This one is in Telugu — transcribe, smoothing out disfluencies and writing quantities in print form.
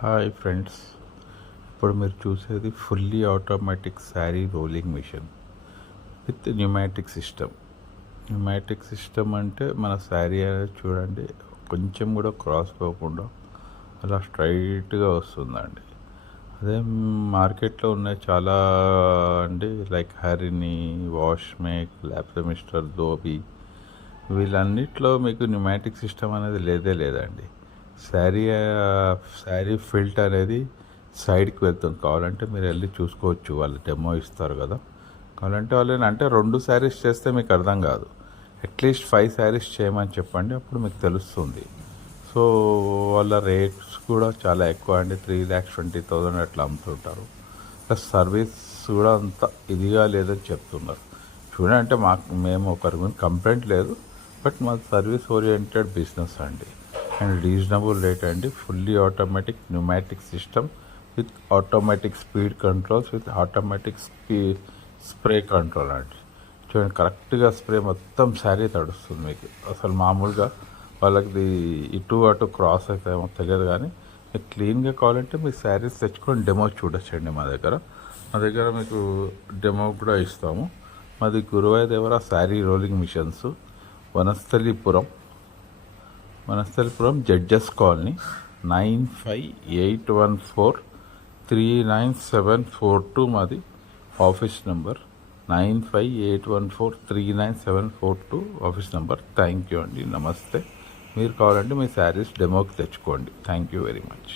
హాయ్ ఫ్రెండ్స్, ఇప్పుడు మీరు చూసేది fully automatic sari rolling machine with pneumatic system. Pneumatic system అంటే మన శారీ అనేది చూడండి, కొంచెం కూడా క్రాస్ పోకుండా అలా స్ట్రైట్గా వస్తుందండి. అదే మార్కెట్లో ఉన్నాయి చాలా అండి, లైక్ హరిని, వాష్ మేక్, లేకపోతే మిస్టర్ ధోబీ, వీళ్ళన్నిట్లో మీకు న్యూమాటిక్ సిస్టమ్ అనేది లేదండి. శారీ ఫిల్ట్ అనేది సైడ్కి వెళ్తుంది. కావాలంటే మీరు వెళ్ళి చూసుకోవచ్చు, వాళ్ళు డెమో ఇస్తారు కదా. కావాలంటే వాళ్ళని అంటే 2 శారీస్ చేస్తే మీకు అర్థం కాదు, అట్లీస్ట్ 5 శారీస్ చేయమని చెప్పండి, అప్పుడు మీకు తెలుస్తుంది. సో వాళ్ళ రేట్స్ కూడా చాలా ఎక్కువ అండి, 3,20,000 అట్లా అమ్ముతుంటారు. ప్లస్ సర్వీస్ కూడా అంత ఇదిగా లేదని చెప్తున్నారు. చూడండి, అంటే మేము ఒకరి గురించి కంప్లైంట్ లేదు, బట్ మా సర్వీస్ ఓరియంటెడ్ బిజినెస్ అండి. అండ్ రీజనబుల్ రేట్ అండి. Fully automatic pneumatic system with automatic speed controls with automatic spray control అండి. చూడండి, కరెక్ట్గా స్ప్రే మొత్తం శారీ తడుస్తుంది మీకు. అసలు మామూలుగా వాళ్ళకి ఇటు అటు క్రాస్ అయితే ఏమో తెలియదు, కానీ మీకు క్లీన్గా కావాలంటే మీ శారీస్ తెచ్చుకొని డెమో చూడొచ్చండి. మా దగ్గర మీకు డెమో కూడా ఇస్తాము. మాది Guruvayur sari rolling machines, Vanasthalipuram judges colony, 9581439742 మాది office number. 9581439742 office number. Thank you అండి, నమస్తే. మీరు కావాలంటే మీ శారీస్ డెమోకి తెచ్చుకోండి. Thank you very much.